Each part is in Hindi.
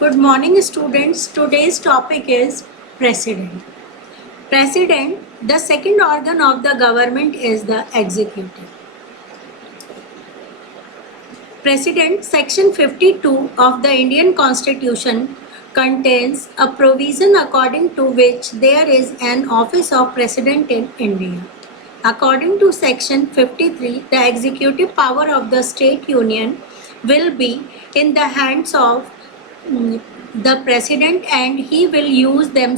Good morning, students. Today's topic is President. President, the second organ of the government, is the executive. President, Section 52 of the Indian Constitution contains a provision according to which there is an office of President in India. According to Section 53, the executive power of the state union will be in the hands of the President, and he will use them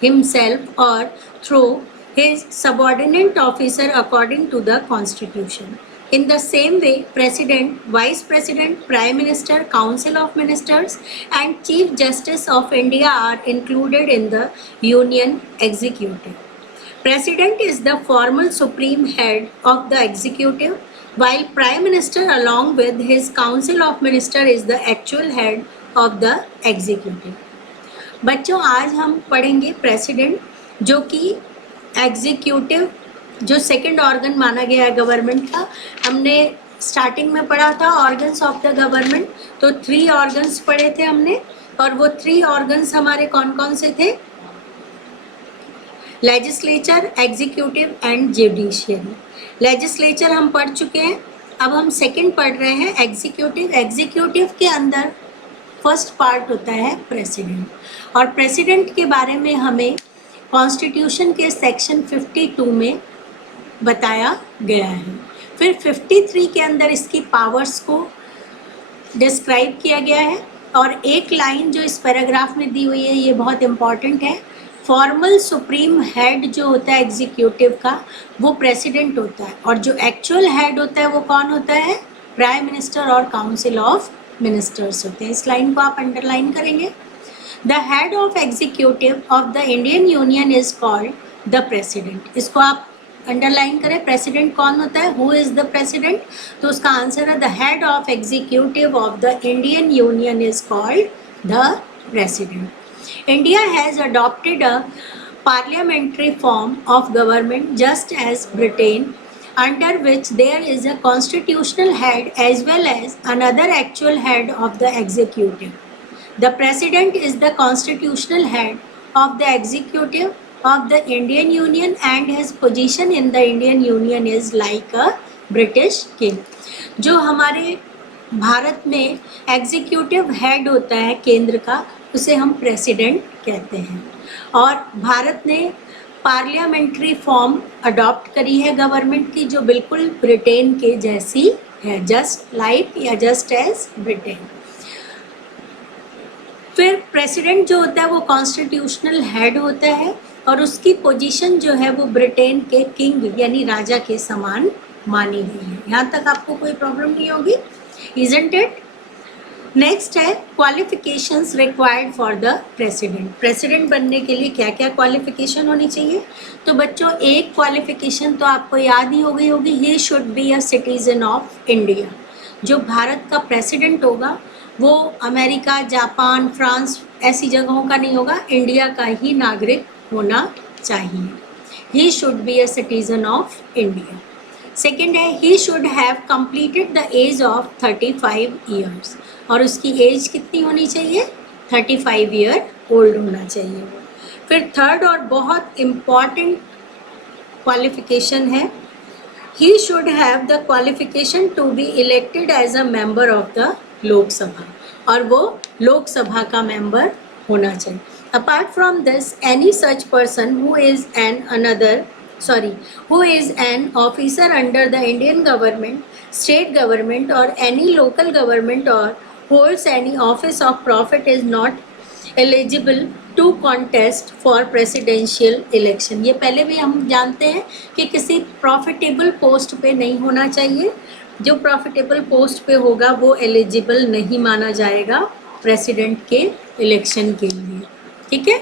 himself or through his subordinate officer according to the Constitution. In the same way, President, Vice President, Prime Minister, Council of Ministers, and Chief Justice of India are included in the Union Executive. President is the formal supreme head of the executive, while Prime Minister along with his Council of Ministers is the actual head of the executive. बच्चों, आज हम पढ़ेंगे प्रेसिडेंट, जो कि एग्जीक्यूटिव, जो सेकंड ऑर्गन माना गया है गवर्नमेंट का. हमने स्टार्टिंग में पढ़ा था ऑर्गन्स ऑफ द गवर्नमेंट, तो 3 ऑर्गन्स पढ़े थे हमने, और वो 3 ऑर्गन्स हमारे कौन कौन से थे? Legislature, executive and judiciary. Legislature हम पढ़ चुके हैं, अब हम सेकंड पढ़ रहे हैं एग्जीक्यूटिव. एग्जीक्यूटिव के अंदर फर्स्ट पार्ट होता है प्रेसिडेंट, और प्रेसिडेंट के बारे में हमें कॉन्स्टिट्यूशन के सेक्शन 52 में बताया गया है. फिर 53 के अंदर इसकी पावर्स को डिस्क्राइब किया गया है, और एक लाइन जो इस पैराग्राफ में दी हुई है ये बहुत इम्पॉर्टेंट है. फॉर्मल सुप्रीम हेड जो होता है एग्जीक्यूटिव का, वो प्रेसिडेंट होता है, और जो एक्चुअल हेड होता है वो कौन होता है? प्राइम मिनिस्टर और काउंसिल ऑफ मिनिस्टर्स होते हैं. इस लाइन को आप अंडरलाइन करेंगे. The head of executive of the Indian union is called the president. इसको आप अंडरलाइन करें. प्रेसिडेंट कौन होता है? Who is the president? तो उसका आंसर है the head of executive of the Indian union is called the president. India has adopted a parliamentary form of government just as Britain, under which there is a constitutional head as well as another actual head of the executive. The president is the constitutional head of the executive of the Indian Union, and his position in the Indian Union is like a British king. जो हमारे भारत में एग्जीक्यूटिव हेड होता है केंद्र का, उसे हम प्रेसिडेंट कहते हैं. और भारत ने पार्लियामेंट्री फॉर्म अडॉप्ट करी है गवर्नमेंट की, जो बिल्कुल ब्रिटेन के जैसी है, जस्ट लाइक या जस्ट एज ब्रिटेन. फिर प्रेसिडेंट जो होता है वो कॉन्स्टिट्यूशनल हेड होता है, और उसकी पोजीशन जो है वो ब्रिटेन के किंग यानी राजा के समान मानी गई है. यहाँ तक आपको कोई प्रॉब्लम नहीं होगी, isn't it? नेक्स्ट है qualifications required for the president. President बनने के लिए क्या क्या क्वालिफिकेशन होनी चाहिए? तो बच्चों, एक क्वालिफिकेशन तो आपको याद ही हो गई होगी, ही should be a citizen of India. जो भारत का प्रेसिडेंट होगा वो अमेरिका, जापान, फ्रांस ऐसी जगहों का नहीं होगा, इंडिया का ही नागरिक होना चाहिए. He should be a citizen of India. Second है he should have completed the age of 35 years, और उसकी एज कितनी होनी चाहिए? 35 ईयर ओल्ड होना चाहिए. फिर थर्ड और बहुत इम्पॉर्टेंट क्वालिफिकेशन है, he should have the qualification to be elected as a member of the Lok Sabha, और वो लोकसभा का मेंबर होना चाहिए. Apart from this, any such person who is an officer under the Indian government, state government or any local government or holds any office of profit is not eligible to contest for presidential election. ये पहले भी हम जानते हैं कि किसी प्रॉफिटेबल पोस्ट पे नहीं होना चाहिए. जो प्रॉफिटेबल पोस्ट पे होगा वो एलिजिबल नहीं माना जाएगा प्रेसिडेंट के इलेक्शन के लिए. ठीक है.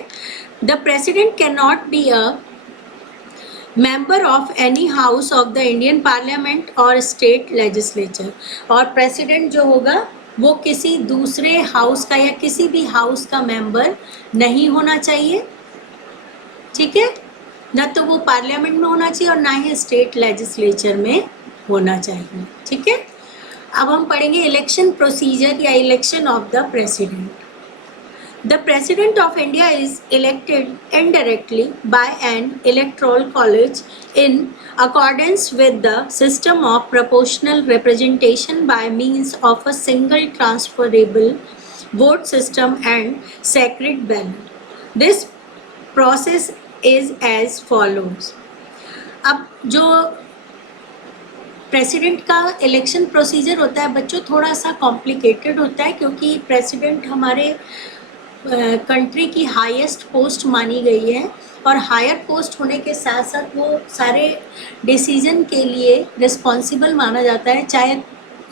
The president can not be a member of any house of the Indian parliament और स्टेट लेजिस्लेचर. और प्रेसिडेंट जो होगा वो किसी दूसरे हाउस का या किसी भी हाउस का मेंबर नहीं होना चाहिए. ठीक है. ना तो वो पार्लियामेंट में होना चाहिए और ना ही स्टेट लेजिस्लेचर में होना चाहिए. ठीक है. अब हम पढ़ेंगे इलेक्शन प्रोसीजर या election of the president. The President of India is elected indirectly by an electoral college in accordance with the system of proportional representation by means of a single transferable vote system and secret ballot. This process is as follows. अब जो प्रेसिडेंट का इलेक्शन प्रोसीजर होता है बच्चों थोड़ा सा कॉम्प्लिकेटेड होता है, क्योंकि प्रेसिडेंट हमारे कंट्री की हाईएस्ट पोस्ट मानी गई है और हायर पोस्ट होने के साथ साथ वो सारे डिसीजन के लिए रिस्पॉन्सिबल माना जाता है, चाहे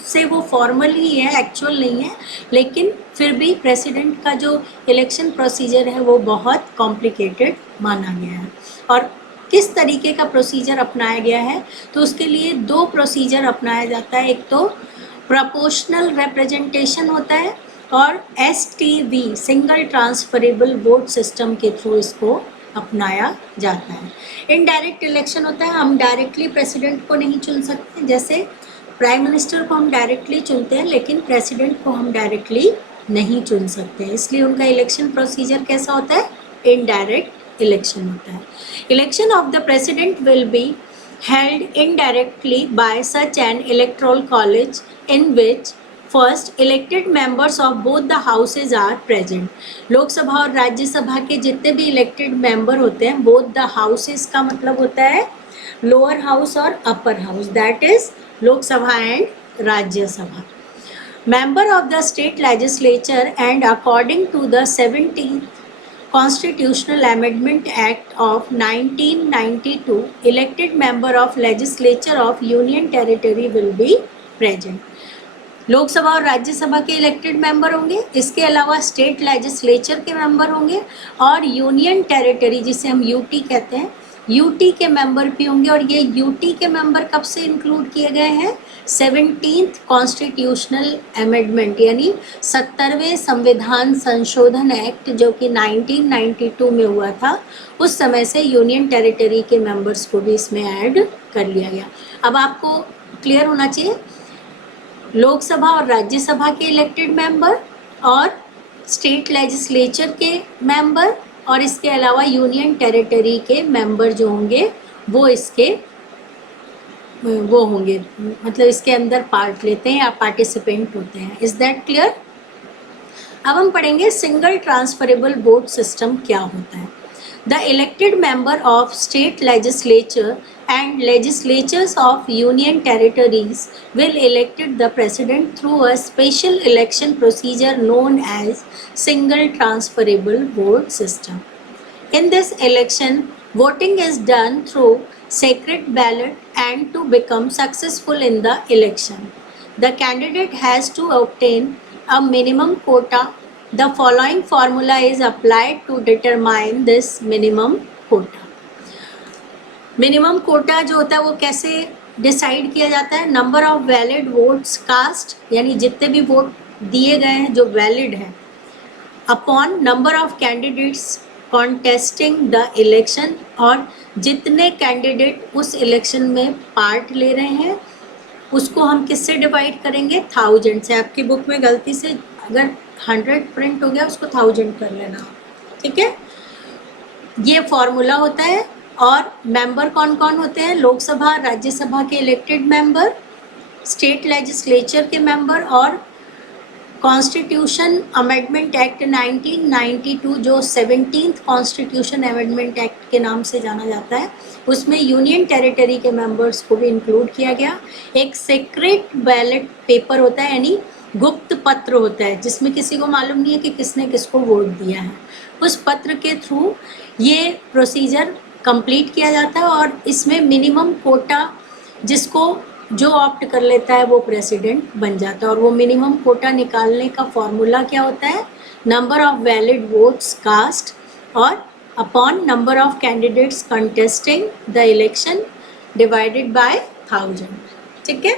से वो फॉर्मल ही है, एक्चुअल नहीं है, लेकिन फिर भी प्रेसिडेंट का जो इलेक्शन प्रोसीजर है वो बहुत कॉम्प्लिकेटेड माना गया है। और किस तरीके का प्रोसीजर अपनाया गया है, तो उसके लिए दो प्रोसीजर अपनाया जाता है। एक तो प्रोपोर्शनल रिप्रेजेंटेशन होता है और STV single transferable vote system के थ्रू इसको अपनाया जाता है। इनडायरेक्ट इलेक्शन होता है, हम डायरेक्टली प्रेसिडेंट को नहीं चुन सकते, जैसे प्राइम मिनिस्टर को हम डायरेक्टली चुनते हैं लेकिन प्रेसिडेंट को हम डायरेक्टली नहीं चुन सकते, इसलिए उनका इलेक्शन प्रोसीजर कैसा होता है, इनडायरेक्ट इलेक्शन होता है। Election of the president will be held indirectly by such an electoral college in which first elected members of both the houses are present। Lok Sabha और राज्यसभा के जितने भी इलेक्टेड मेंबर होते हैं, both the houses का मतलब होता है लोअर हाउस और upper house, that is Lok Sabha and Rajya Sabha. Member of the state legislature and according to the 17th Constitutional Amendment Act of 1992, elected member of legislature of Union Territory will be present। Lok Sabha और राज्यसभा के इलेक्टेड मेंबर होंगे, इसके अलावा स्टेट लेजिस्लेचर के मेंबर होंगे और यूनियन टेरिटरी जिसे हम यूटी कहते हैं, यूटी के मेंबर भी होंगे। और ये यूटी के मेंबर कब से इंक्लूड किए गए हैं, 17th कॉन्स्टिट्यूशनल अमेंडमेंट यानी 70वें संविधान संशोधन एक्ट जो कि 1992 में हुआ था, उस समय से यूनियन टेरिटरी के मेंबर्स को भी इसमें ऐड कर लिया गया। अब आपको क्लियर होना चाहिए, लोकसभा और राज्यसभा के इलेक्टेड मेंबर और स्टेट लेजिस्लेचर के मेंबर और इसके अलावा यूनियन टेरिटरी के मेंबर जो होंगे वो इसके वो होंगे, मतलब इसके अंदर पार्ट लेते हैं या पार्टिसिपेंट होते हैं। Is that clear? अब हम पढ़ेंगे सिंगल ट्रांसफरेबल वोट सिस्टम क्या होता है। The elected member of state legislature and legislatures of union territories will elected the president through a special election procedure known as single transferable vote system। In this election, voting is done through secret ballot and to become successful in the election, the candidate has to obtain a minimum quota। The following formula is applied to determine this minimum quota। Minimum quota जो होता है वो कैसे डिसाइड किया जाता है, number of valid votes cast यानी जितने भी वोट दिए गए हैं जो वैलिड है, upon number of candidates contesting the election, और जितने कैंडिडेट उस इलेक्शन में पार्ट ले रहे हैं उसको हम किससे डिवाइड करेंगे, 1000 से। आपकी बुक में गलती से अगर 100 प्रिंट हो गया उसको 1000 कर लेना, ठीक है। ये फॉर्मूला होता है। और मेंबर कौन कौन होते हैं, लोकसभा राज्यसभा के इलेक्टेड मेंबर, स्टेट लेजिस्लेचर के मेंबर और कॉन्स्टिट्यूशन अमेंडमेंट एक्ट 1992 जो 17th कॉन्स्टिट्यूशन अमेंडमेंट एक्ट के नाम से जाना जाता है, उसमें यूनियन टेरिटरी के मेंबर्स को भी इंक्लूड किया गया। एक सीक्रेट बैलेट पेपर होता है यानी गुप्त पत्र होता है जिसमें किसी को मालूम नहीं है कि किसने किसको वोट दिया है, उस पत्र के थ्रू ये प्रोसीजर कंप्लीट किया जाता है। और इसमें मिनिमम कोटा जिसको जो ऑप्ट कर लेता है वो प्रेसिडेंट बन जाता है। और वो मिनिमम कोटा निकालने का फॉर्मूला क्या होता है, number of valid votes cast और upon number of candidates contesting the election divided by 1000, ठीक है।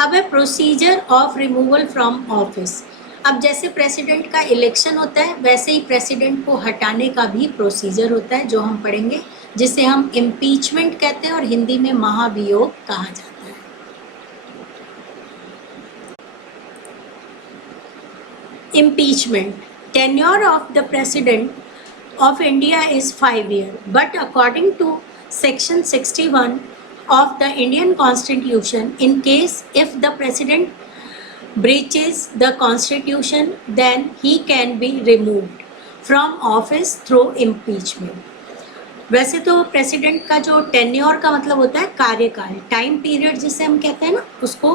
अब है procedure of removal from office. अब जैसे प्रेसिडेंट का इलेक्शन होता है वैसे ही प्रेसिडेंट को हटाने का भी प्रोसीजर होता है जो हम पढ़ेंगे, जिसे हम इम्पीचमेंट कहते हैं और हिंदी में महाभियोग कहा जाता है। Impeachment tenure of the president of India is 5 years, but according to section 61 of the Indian Constitution, in case if the president breaches the constitution, then he can be removed from office through impeachment. वैसे तो प्रेसिडेंट का जो टेन्योर का मतलब होता है कार्यकाल, टाइम पीरियड जिसे हम कहते हैं ना, उसको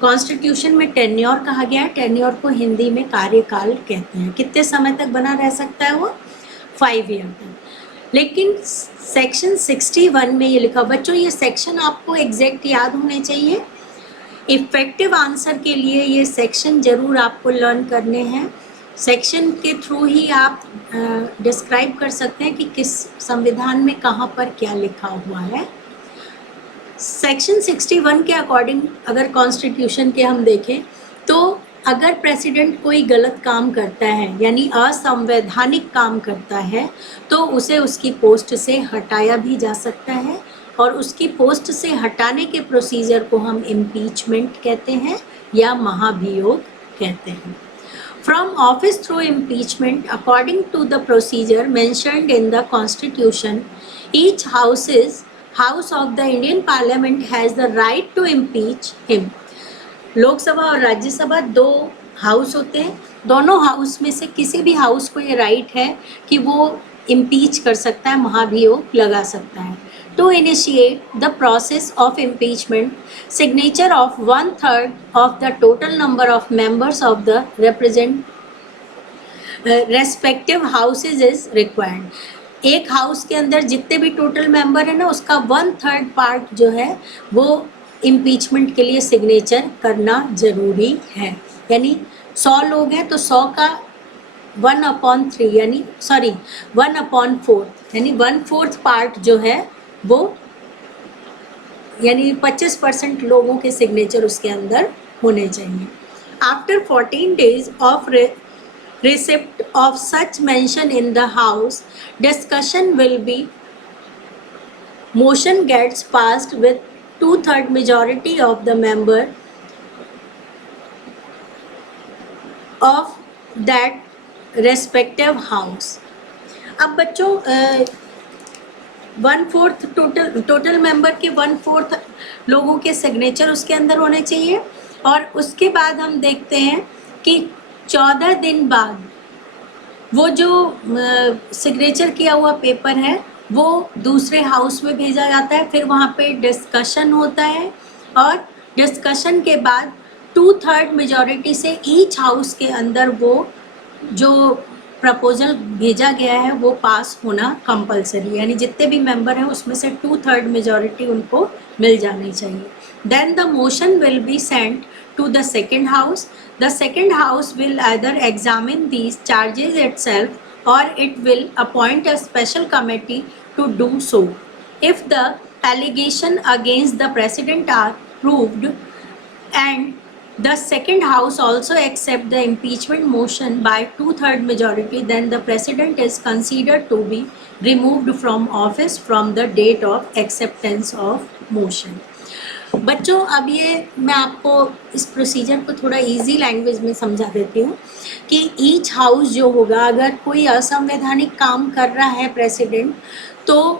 कॉन्स्टिट्यूशन में टेन्योर कहा गया है। टेन्योर को हिंदी में कार्यकाल कहते हैं। कितने समय तक बना रह सकता है वो? 5 ईयर तक। लेकिन सेक्शन 61 में ये लिखा, बच्चों ये सेक्शन आपको एग्जैक्ट याद होने चाहिए। इफेक्टिव आंसर के लिए ये सेक्शन जरूर आपको लर्न करने हैं। सेक्शन के थ्रू ही आप डिस्क्राइब कर सकते हैं कि किस संविधान में कहाँ पर क्या लिखा हुआ है। सेक्शन 61 के अकॉर्डिंग अगर कॉन्स्टिट्यूशन के हम देखें तो अगर प्रेसिडेंट कोई गलत काम करता है यानी असंवैधानिक काम करता है तो उसे उसकी पोस्ट से हटाया भी जा सकता है, और उसकी पोस्ट से हटाने के प्रोसीजर को हम इम्पीचमेंट कहते हैं या महाभियोग कहते हैं। From office through impeachment, according to the procedure mentioned in the Constitution, each house of the Indian Parliament has the right to impeach him. Lok Sabha और राज्यसभा दो हाउस होते हैं, दोनों हाउस में से किसी भी हाउस को ये राइट है कि वो इम्पीच कर सकता है, महाभियोग लगा सकता है। To initiate the process of impeachment, signature of 1/3 of the total number of members of the respective houses is required. एक हाउस के अंदर जितने भी टोटल मेंबर है ना, उसका 1/3 पार्ट जो है वो इम्पीचमेंट के लिए सिग्नेचर करना जरूरी है। यानी 100 लोग हैं तो 100 का 1/3 यानी 1/4 यानी 1/4 पार्ट जो है वो यानी 25% लोगों के सिग्नेचर उसके अंदर होने चाहिए। After 14 days of receipt of such mention in the house, discussion will be, motion gets passed with 2/3 majority of the member of that respective house. अब बच्चों 1/4 टोटल मेंबर के 1/4 लोगों के सिग्नेचर उसके अंदर होने चाहिए, और उसके बाद हम देखते हैं कि 14 दिन बाद वो जो सिग्नेचर किया हुआ पेपर है वो दूसरे हाउस में भेजा जाता है। फिर वहाँ पे डिस्कशन होता है, और डिस्कशन के बाद 2/3 मेजॉरिटी से ईच हाउस के अंदर वो जो प्रपोजल भेजा गया है वो पास होना कंपलसरी, यानी जितने भी मेंबर हैं उसमें से 2/3 मेजॉरिटी उनको मिल जानी चाहिए। Then the motion will be sent to the second house. The second house will either examine these charges itself or it will appoint a special committee to do so. If the allegation against the president are proved and the second house also accept the impeachment motion by 2/3 majority, then the president is considered to be removed from office from the date of acceptance of motion. बच्चों अब ये मैं आपको इस प्रोसीजर को थोड़ा इजी लैंग्वेज में समझा देती हूँ कि ईच हाउस जो होगा, अगर कोई असंवैधानिक काम कर रहा है प्रेसिडेंट, तो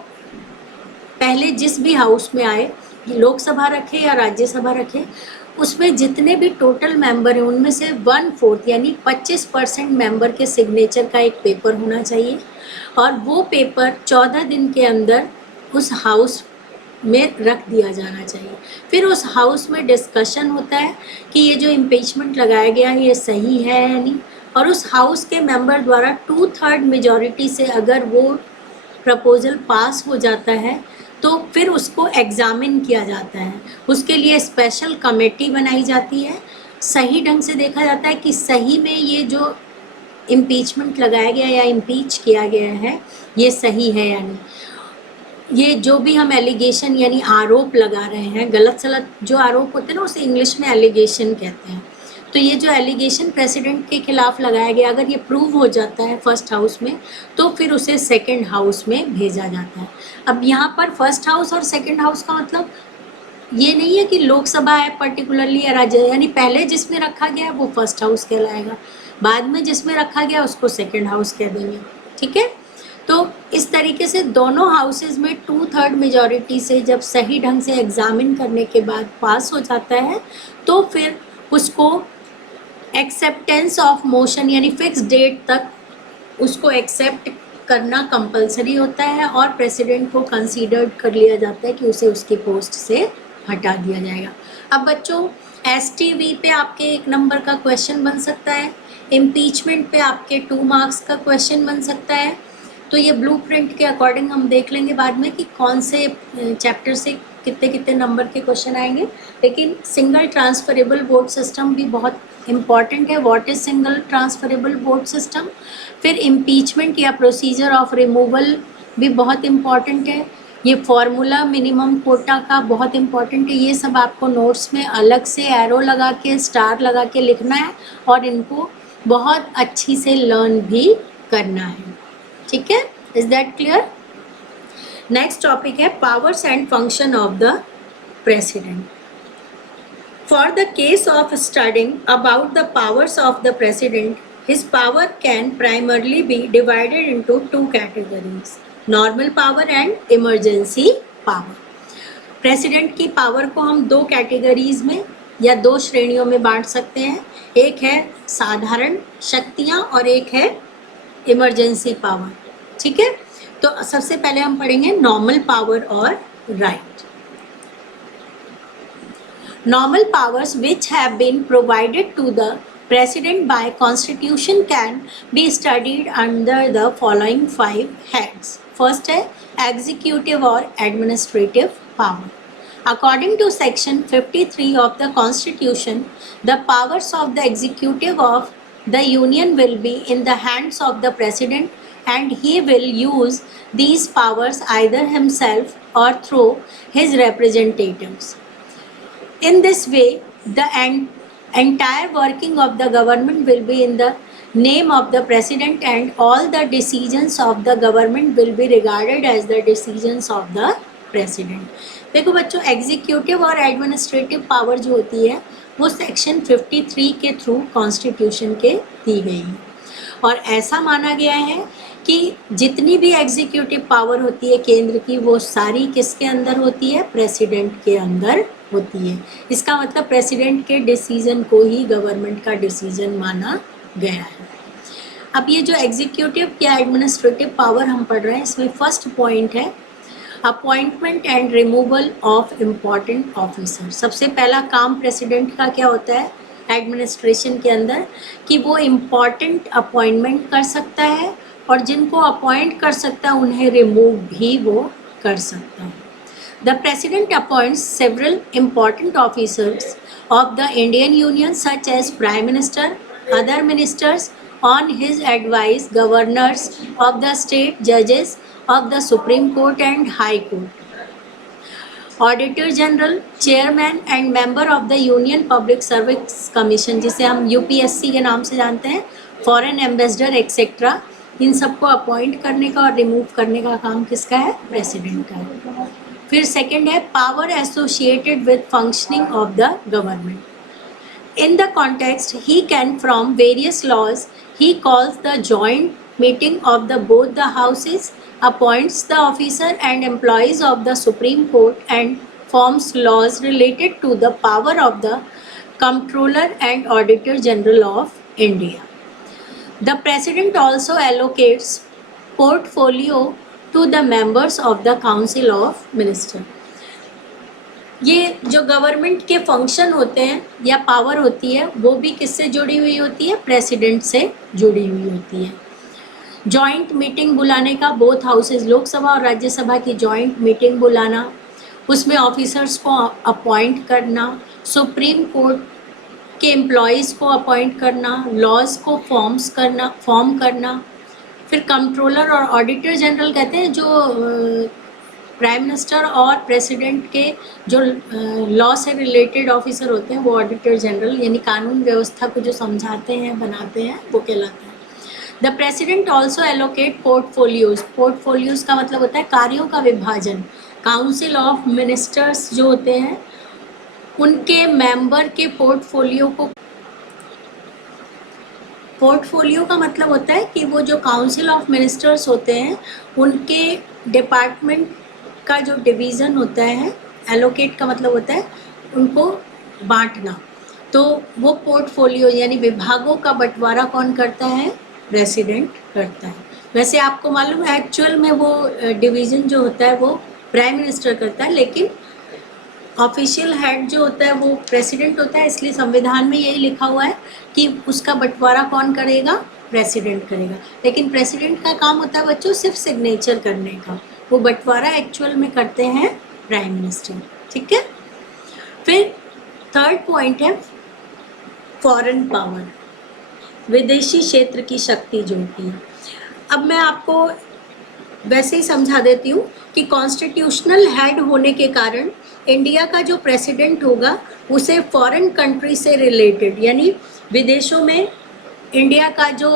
पहले जिस भी हाउस में आए, लोकसभा रखे या राज्यसभा रखे, उसमें जितने भी टोटल मेंबर हैं उनमें से 1/4 यानी 25% मेंबर के सिग्नेचर का एक पेपर होना चाहिए, और वो पेपर 14 दिन के अंदर उस हाउस में रख दिया जाना चाहिए। फिर उस हाउस में डिस्कशन होता है कि ये जो इम्पीचमेंट लगाया गया है ये सही है या नहीं, और उस हाउस के मेंबर द्वारा 2/3 मेजॉरिटी से अगर वो प्रपोजल पास हो जाता है तो फिर उसको एग्जामिन किया जाता है। उसके लिए स्पेशल कमेटी बनाई जाती है, सही ढंग से देखा जाता है कि सही में ये जो इम्पीचमेंट लगाया गया या इम्पीच किया गया है ये सही है या नहीं। ये जो भी हम एलिगेशन यानी आरोप लगा रहे हैं, गलत सलत जो आरोप होते हैं ना उसे इंग्लिश में एलिगेशन कहते हैं। तो ये जो एलिगेशन प्रेसिडेंट के खिलाफ लगाया गया, अगर ये प्रूव हो जाता है फर्स्ट हाउस में तो फिर उसे सेकंड हाउस में भेजा जाता है। अब यहाँ पर फर्स्ट हाउस और सेकंड हाउस का मतलब ये नहीं है कि लोकसभा है पर्टिकुलरली या राज्य, यानी पहले जिसमें रखा गया है वो फर्स्ट हाउस कहलाएगा, बाद में जिसमें रखा गया उसको सेकंड हाउस कह देंगे, ठीक है। तो इस तरीके से दोनों हाउसेज में 2/3 मेजॉरिटी से जब सही ढंग से एग्जामिन करने के बाद पास हो जाता है तो फिर उसको एक्सेप्टेंस ऑफ मोशन यानी फिक्स डेट तक उसको एक्सेप्ट करना कंपलसरी होता है और प्रेसिडेंट को कंसीडर्ड कर लिया जाता है कि उसे उसकी पोस्ट से हटा दिया जाएगा। अब बच्चों STV पे आपके 1 नंबर का क्वेश्चन बन सकता है, इम्पीचमेंट पे आपके 2 मार्क्स का क्वेश्चन बन सकता है। तो ये ब्लूप्रिंट के अकॉर्डिंग हम देख लेंगे बाद में कि कौन से चैप्टर से कितने कितने नंबर के क्वेश्चन आएंगे। लेकिन सिंगल ट्रांसफरेबल वोट सिस्टम भी बहुत इम्पॉर्टेंट है। What is single transferable vote system. फिर इम्पीचमेंट या प्रोसीजर ऑफ रिमूवल भी बहुत इम्पॉर्टेंट है। ये फॉर्मूला मिनिमम कोटा का बहुत इम्पॉर्टेंट है। ये सब आपको नोट्स में अलग से एरो लगा के स्टार लगा के लिखना है और इनको बहुत अच्छी से लर्न भी करना है, ठीक है। Is that clear. Next topic है powers and function of the president. For the case of studying about the powers of the president, his power can primarily be divided into 2 categories, normal power and emergency power. President की पावर को हम 2 कैटेगरीज में या 2 श्रेणियों में बांट सकते हैं। एक है साधारण शक्तियां और एक है इमरजेंसी पावर, ठीक है। तो सबसे पहले हम पढ़ेंगे नॉर्मल पावर और right. Normal powers which have been provided to the President by Constitution can be studied under the following 5 heads. First है executive or administrative power. According to section 53 of the Constitution, the powers of the executive of the Union will be in the hands of the President and he will use these powers either himself or through his representatives. In this way, the entire working of the government will be in the name of the president and all the decisions of the government will be regarded as the decisions of the president. देखो बच्चों एग्जीक्यूटिव और एडमिनिस्ट्रेटिव पावर जो होती है वो सेक्शन 53 के थ्रू कॉन्स्टिट्यूशन के दी गई है और ऐसा माना गया है कि जितनी भी एग्जीक्यूटिव पावर होती है केंद्र की वो सारी किसके अंदर होती है, प्रेसिडेंट के अंदर होती है। इसका मतलब प्रेसिडेंट के डिसीजन को ही गवर्नमेंट का डिसीजन माना गया है। अब ये जो एग्जीक्यूटिव या एडमिनिस्ट्रेटिव पावर हम पढ़ रहे हैं इसमें फर्स्ट पॉइंट है appointment and removal of important officer. सबसे पहला काम प्रेसिडेंट का क्या होता है एडमिनिस्ट्रेशन के अंदर कि वो इम्पॉर्टेंट अपॉइंटमेंट कर सकता है और जिनको अपॉइंट कर सकता है उन्हें रिमूव भी वो कर सकता है। The President appoints several important officers of the Indian Union such as Prime Minister, other ministers, on his advice, governors of the state, judges of the Supreme Court and High Court, Auditor General, Chairman and member of the Union Public Service Commission जिसे हम UPSC के नाम से जानते हैं, Foreign Ambassador etc. इन सबको अपॉइंट करने का और रिमूव करने का काम किसका है, प्रेसिडेंट का है। फिर सेकंड है power associated with functioning of the government. In the context he can from various laws he calls the joint meeting of the both the houses, appoints the officer and employees of the supreme court and forms laws related to the power of the controller and auditor general of India. The President also allocates portfolio to the members of the Council of Ministers. ये जो गवर्नमेंट के फंक्शन होते हैं या पावर होती है वो भी किससे जुड़ी हुई होती है, प्रेसिडेंट से जुड़ी हुई होती है। जॉइंट मीटिंग बुलाने का, बोथ हाउसेज लोकसभा और राज्यसभा की जॉइंट मीटिंग बुलाना, उसमें ऑफिसर्स को अपॉइंट करना, सुप्रीम कोर्ट के एम्प्लॉयज़ को अपॉइंट करना, लॉज को फॉर्म करना। फिर कंट्रोलर और ऑडिटर जनरल कहते हैं जो प्राइम मिनिस्टर और प्रेसिडेंट के जो लॉ से रिलेटेड ऑफिसर होते हैं वो ऑडिटर जनरल यानी कानून व्यवस्था को जो समझाते हैं बनाते हैं वो कहलाते हैं। The president also allocate portfolios. Portfolios का मतलब होता है कार्यों का विभाजन। काउंसिल ऑफ मिनिस्टर्स जो होते हैं उनके मेंबर के पोर्टफोलियो को पोर्टफोलियो का मतलब होता है कि वो जो काउंसिल ऑफ मिनिस्टर्स होते हैं उनके डिपार्टमेंट का जो डिवीज़न होता है, एलोकेट का मतलब होता है उनको बांटना, तो वो पोर्टफोलियो यानी विभागों का बंटवारा कौन करता है? प्रेसिडेंट करता है। वैसे आपको मालूम है एक्चुअल में वो डिवीज़न जो होता है वो प्राइम मिनिस्टर करता है, लेकिन ऑफिशियल हेड जो होता है वो प्रेसिडेंट होता है, इसलिए संविधान में यही लिखा हुआ है कि उसका बंटवारा कौन करेगा? प्रेसिडेंट करेगा। लेकिन प्रेसिडेंट का काम होता है बच्चों सिर्फ सिग्नेचर करने का, वो बंटवारा एक्चुअल में करते हैं प्राइम मिनिस्टर। ठीक है, फिर थर्ड पॉइंट है फॉरेन पावर, विदेशी क्षेत्र की शक्ति जो होती है। अब मैं आपको वैसे ही समझा देती हूँ कि कॉन्स्टिट्यूशनल हेड होने के कारण इंडिया का जो प्रेसिडेंट होगा उसे फॉरेन कंट्री से रिलेटेड यानी विदेशों में इंडिया का जो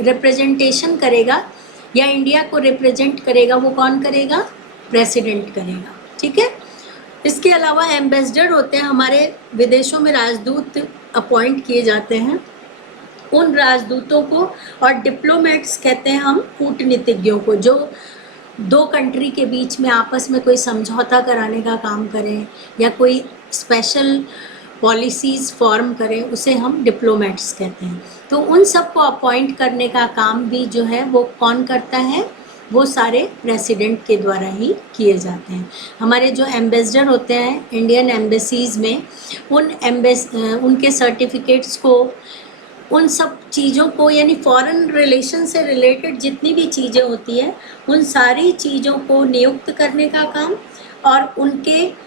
रिप्रेजेंटेशन करेगा या इंडिया को रिप्रेजेंट करेगा वो कौन करेगा? प्रेसिडेंट करेगा। ठीक है, इसके अलावा एम्बेसडर होते हैं हमारे विदेशों में, राजदूत अपॉइंट किए जाते हैं। उन राजदूतों को और डिप्लोमेट्स कहते हैं हम कूटनीतिज्ञों को, जो दो कंट्री के बीच में आपस में कोई समझौता कराने का काम करें या कोई स्पेशल पॉलिसीज़ फॉर्म करें, उसे हम डिप्लोमेट्स कहते हैं। तो उन सबको अपॉइंट करने का काम भी जो है वो कौन करता है? वो सारे प्रेसिडेंट के द्वारा ही किए जाते हैं। हमारे जो एम्बेसडर होते हैं इंडियन एम्बेसीज़ में, उनके सर्टिफिकेट्स को, उन सब चीज़ों को यानी फॉरेन रिलेशन से रिलेटेड जितनी भी चीज़ें होती हैं उन सारी चीज़ों को नियुक्त करने का काम और उनके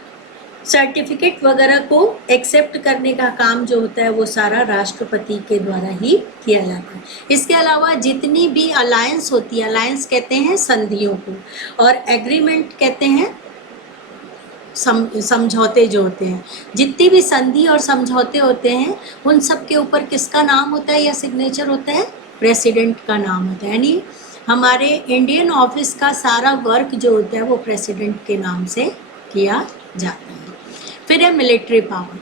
सर्टिफिकेट वगैरह को एक्सेप्ट करने का काम जो होता है वो सारा राष्ट्रपति के द्वारा ही किया जाता है। इसके अलावा जितनी भी अलायंस होती है, अलायंस कहते हैं संधियों को, और एग्रीमेंट कहते हैं समझौते जो होते हैं, जितनी भी संधि और समझौते होते हैं उन सब के ऊपर किसका नाम होता है या सिग्नेचर होता है? प्रेसिडेंट का नाम होता है। यानी हमारे इंडियन ऑफिस का सारा वर्क जो होता है वो प्रेसिडेंट के नाम से किया जाता है। फिर है मिलिट्री पावर।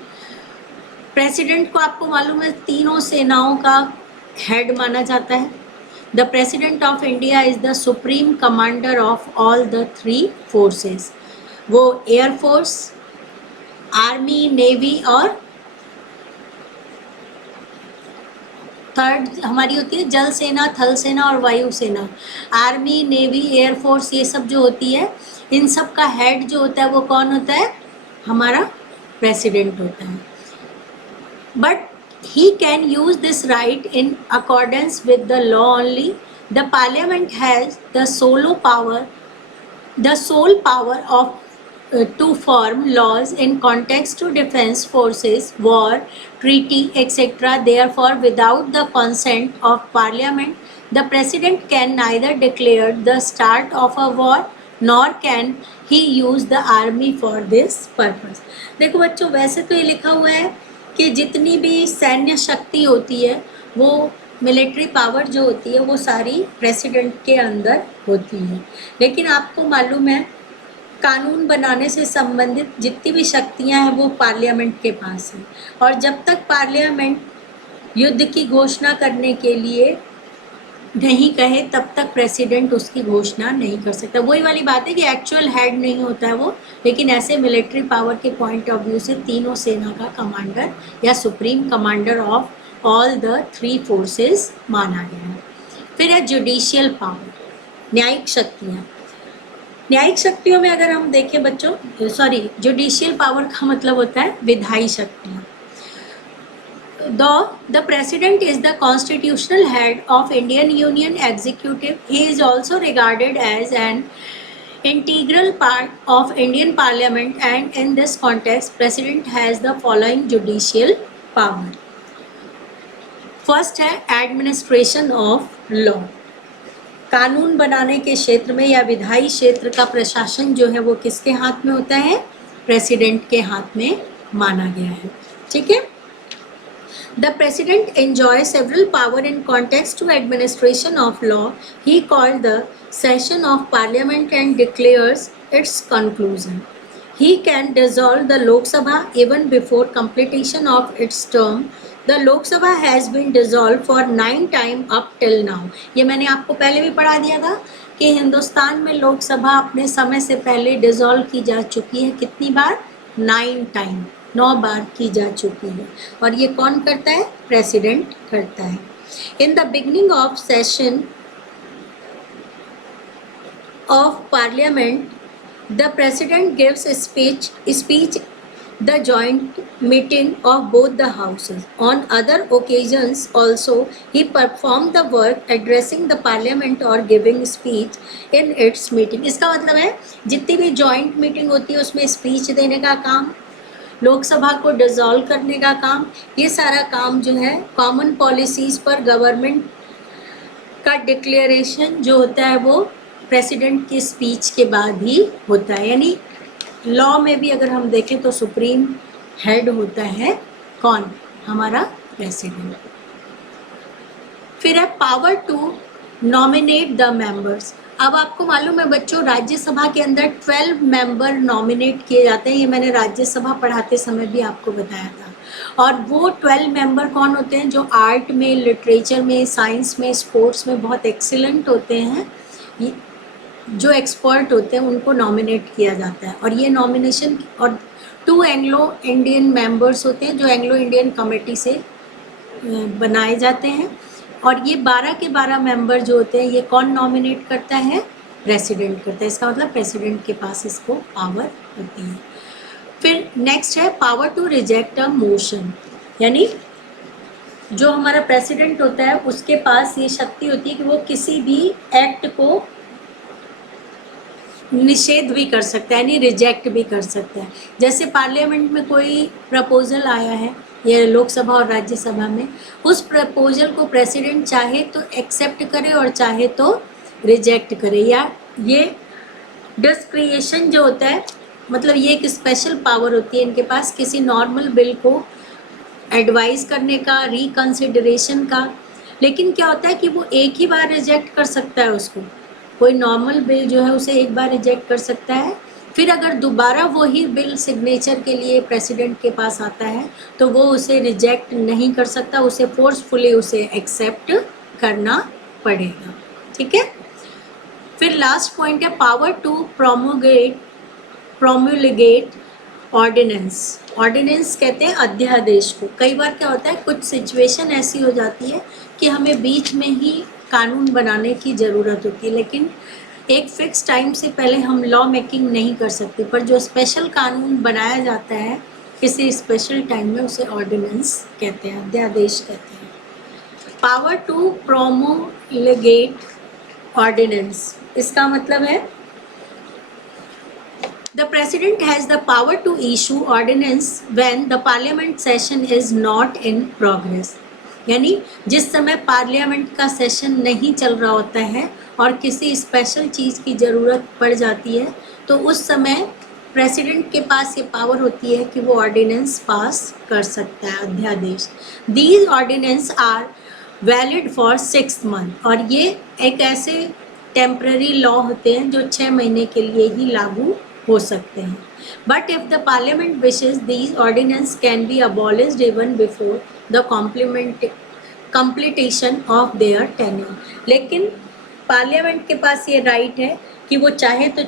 प्रेसिडेंट को आपको मालूम है तीनों सेनाओं का हेड माना जाता है। The president of India is the supreme commander of all the 3 forces. वो एयरफोर्स, आर्मी, नेवी और थर्ड हमारी होती है जल सेना, थल सेना और वायु सेना। आर्मी, नेवी, एयरफोर्स ये सब जो होती है, इन सब का हेड जो होता है वो कौन होता है? हमारा प्रेसिडेंट होता है। But he can use this right in accordance with the law only. The parliament has the sole power of to form laws in context to defense forces, war, treaty, etc. Therefore, without the consent of parliament, the president can neither declare the start of a war nor can he use the army for this purpose. देखो बच्चों, वैसे तो ये लिखा हुआ है कि जितनी भी सैन्य शक्ति होती है वो मिलिट्री पावर जो होती है वो सारी प्रेसिडेंट के अंदर होती है, लेकिन आपको मालूम है कानून बनाने से संबंधित जितनी भी शक्तियां हैं वो पार्लियामेंट के पास है, और जब तक पार्लियामेंट युद्ध की घोषणा करने के लिए नहीं कहे तब तक प्रेसिडेंट उसकी घोषणा नहीं कर सकता। वही वाली बात है कि एक्चुअल हेड नहीं होता है वो, लेकिन ऐसे मिलिट्री पावर के पॉइंट ऑफ व्यू से तीनों सेना का कमांडर या supreme commander of all the 3 forces माना गया है। फिर है जुडिशियल पावर, न्यायिक शक्तियाँ। न्यायिक शक्तियों में अगर हम देखें बच्चों, जुडिशियल पावर का मतलब होता है विधायी शक्तियाँ। Though the president is the constitutional head of Indian Union executive, he is also regarded as an integral part of Indian Parliament, and in this context, president has the following judicial power. First है administration of law. कानून बनाने के क्षेत्र में या विधायी क्षेत्र का प्रशासन जो है वो किसके हाथ में होता है? प्रेसिडेंट के हाथ में माना गया है। ठीक है, The president enjoys several power in context to administration of law. He called the session of parliament and declares its conclusion. He can dissolve the Lok Sabha even before completion of its term the Lok Sabha has been dissolved for 9 time up till now. ये मैंने आपको पहले भी पढ़ा दिया था कि हिंदुस्तान में लोकसभा अपने समय से पहले डिसॉल्व की जा चुकी है। कितनी बार? 9 टाइम, 9 बार की जा चुकी है। और ये कौन करता है? प्रेसिडेंट करता है। In the beginning of session of parliament the president gives a speech the joint meeting of both the houses. On other occasions also he performed the work addressing the parliament or giving speech in its meeting. इसका मतलब है जितनी भी joint meeting होती है उसमें speech देने का काम, लोकसभा को डिसॉल्व करने का काम, ये सारा काम जो है कॉमन पॉलिसीज पर गवर्नमेंट का डिक्लेरेशन जो होता है वो प्रेसिडेंट की स्पीच के बाद ही होता है। यानी लॉ में भी अगर हम देखें तो सुप्रीम हेड होता है कौन? हमारा प्रेसिडेंट। फिर है power to nominate the members. अब आपको मालूम है बच्चों, राज्यसभा के अंदर 12 मेंबर नॉमिनेट किए जाते हैं। ये मैंने राज्यसभा पढ़ाते समय भी आपको बताया था। और वो 12 मेंबर कौन होते हैं? जो आर्ट में, लिटरेचर में, साइंस में, स्पोर्ट्स में बहुत एक्सीलेंट होते हैं, जो एक्सपर्ट होते हैं उनको नॉमिनेट किया जाता है। और ये नॉमिनेशन, और 2 एंग्लो इंडियन मेंबर्स होते हैं जो एंग्लो इंडियन कमेटी से बनाए जाते हैं। और ये 12 के 12 मेंबर जो होते हैं ये कौन नॉमिनेट करता है? प्रेसिडेंट करता है। इसका मतलब प्रेसिडेंट के पास इसको पावर होती है। फिर नेक्स्ट है power to reject a motion. यानी जो हमारा प्रेसिडेंट होता है उसके पास ये शक्ति होती है कि वो किसी भी एक्ट को निषेध भी कर सकता है, यानी रिजेक्ट भी कर सकता है। जैसे पार्लियामेंट में कोई प्रपोजल आया है, ये लोकसभा और राज्यसभा में, उस प्रपोजल को प्रेसिडेंट चाहे तो एक्सेप्ट करे और चाहे तो रिजेक्ट करे। या ये डिस्क्रिएशन जो होता है, मतलब ये एक स्पेशल पावर होती है इनके पास किसी नॉर्मल बिल को एडवाइस करने का, रिकंसिडरेशन का। लेकिन क्या होता है कि वो एक ही बार रिजेक्ट कर सकता है उसको। कोई नॉर्मल बिल जो है उसे एक बार रिजेक्ट कर सकता है, फिर अगर दोबारा वही बिल सिग्नेचर के लिए प्रेसिडेंट के पास आता है तो वो उसे रिजेक्ट नहीं कर सकता, उसे फोर्सफुली उसे एक्सेप्ट करना पड़ेगा। ठीक है। फिर लास्ट पॉइंट है पावर टू प्रोम्युलेगेट ऑर्डिनेंस। ऑर्डिनेंस कहते हैं अध्यादेश को। कई बार क्या होता है, कुछ सिचुएशन ऐसी हो जाती है कि हमें बीच में ही कानून बनाने की ज़रूरत होती है, लेकिन एक फिक्स टाइम से पहले हम लॉ मेकिंग नहीं कर सकते, पर जो स्पेशल कानून बनाया जाता है किसी स्पेशल टाइम में उसे ऑर्डिनेंस कहते हैं, अध्यादेश कहते हैं। पावर टू प्रोमोलगेट ऑर्डिनेंस, इसका मतलब है The President has the power to issue ordinance when the Parliament session is not in progress. यानी जिस समय पार्लियामेंट का सेशन नहीं चल रहा होता है और किसी स्पेशल चीज़ की ज़रूरत पड़ जाती है तो उस समय प्रेसिडेंट के पास ये पावर होती है कि वो ऑर्डिनेंस पास कर सकता है, अध्यादेश। These ordinance are valid for 6 months, और ये एक ऐसे टेम्पररी लॉ होते हैं जो 6 महीने के लिए ही लागू हो सकते हैं। But if the parliament wishes these ordinance can be abolished even before the completion of their tenure. लेकिन पार्लियामेंट के पास ये राइट है कि वो चाहे तो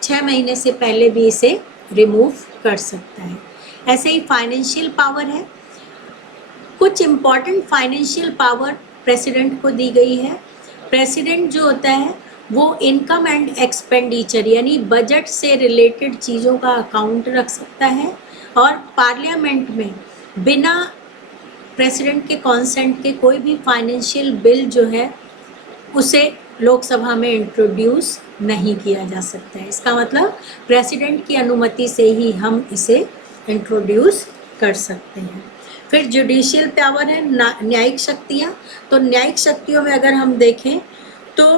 6 महीने से पहले भी इसे रिमूव कर सकता है। ऐसे ही फाइनेंशियल पावर है, कुछ इम्पॉर्टेंट फाइनेंशियल पावर प्रेसिडेंट को दी गई है। प्रेसिडेंट जो होता है वो इनकम एंड एक्सपेंडिचर यानी बजट से रिलेटेड चीज़ों का अकाउंट रख सकता है, और पार्लियामेंट में बिना प्रेसिडेंट के कॉन्सेंट के कोई भी फाइनेंशियल बिल जो है उसे लोकसभा में इंट्रोड्यूस नहीं किया जा सकता है। इसका मतलब प्रेसिडेंट की अनुमति से ही हम इसे इंट्रोड्यूस कर सकते हैं। फिर जुडिशियल पावर है, न्यायिक शक्तियाँ। तो न्यायिक शक्तियों में अगर हम देखें तो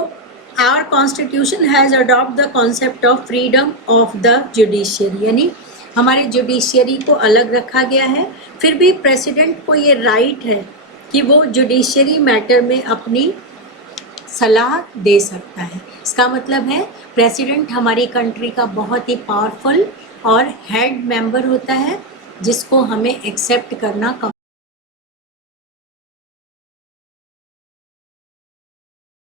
our constitution has adopt the concept of freedom of the judiciary, यानी हमारे जुडिशियरी को अलग रखा गया है। फिर भी प्रेसिडेंट को ये राइट है कि वो जुडिशियरी मैटर में अपनी सलाह दे सकता है। इसका मतलब है प्रेसिडेंट हमारी कंट्री का बहुत ही पावरफुल और हेड मेंबर होता है जिसको हमें एक्सेप्ट करना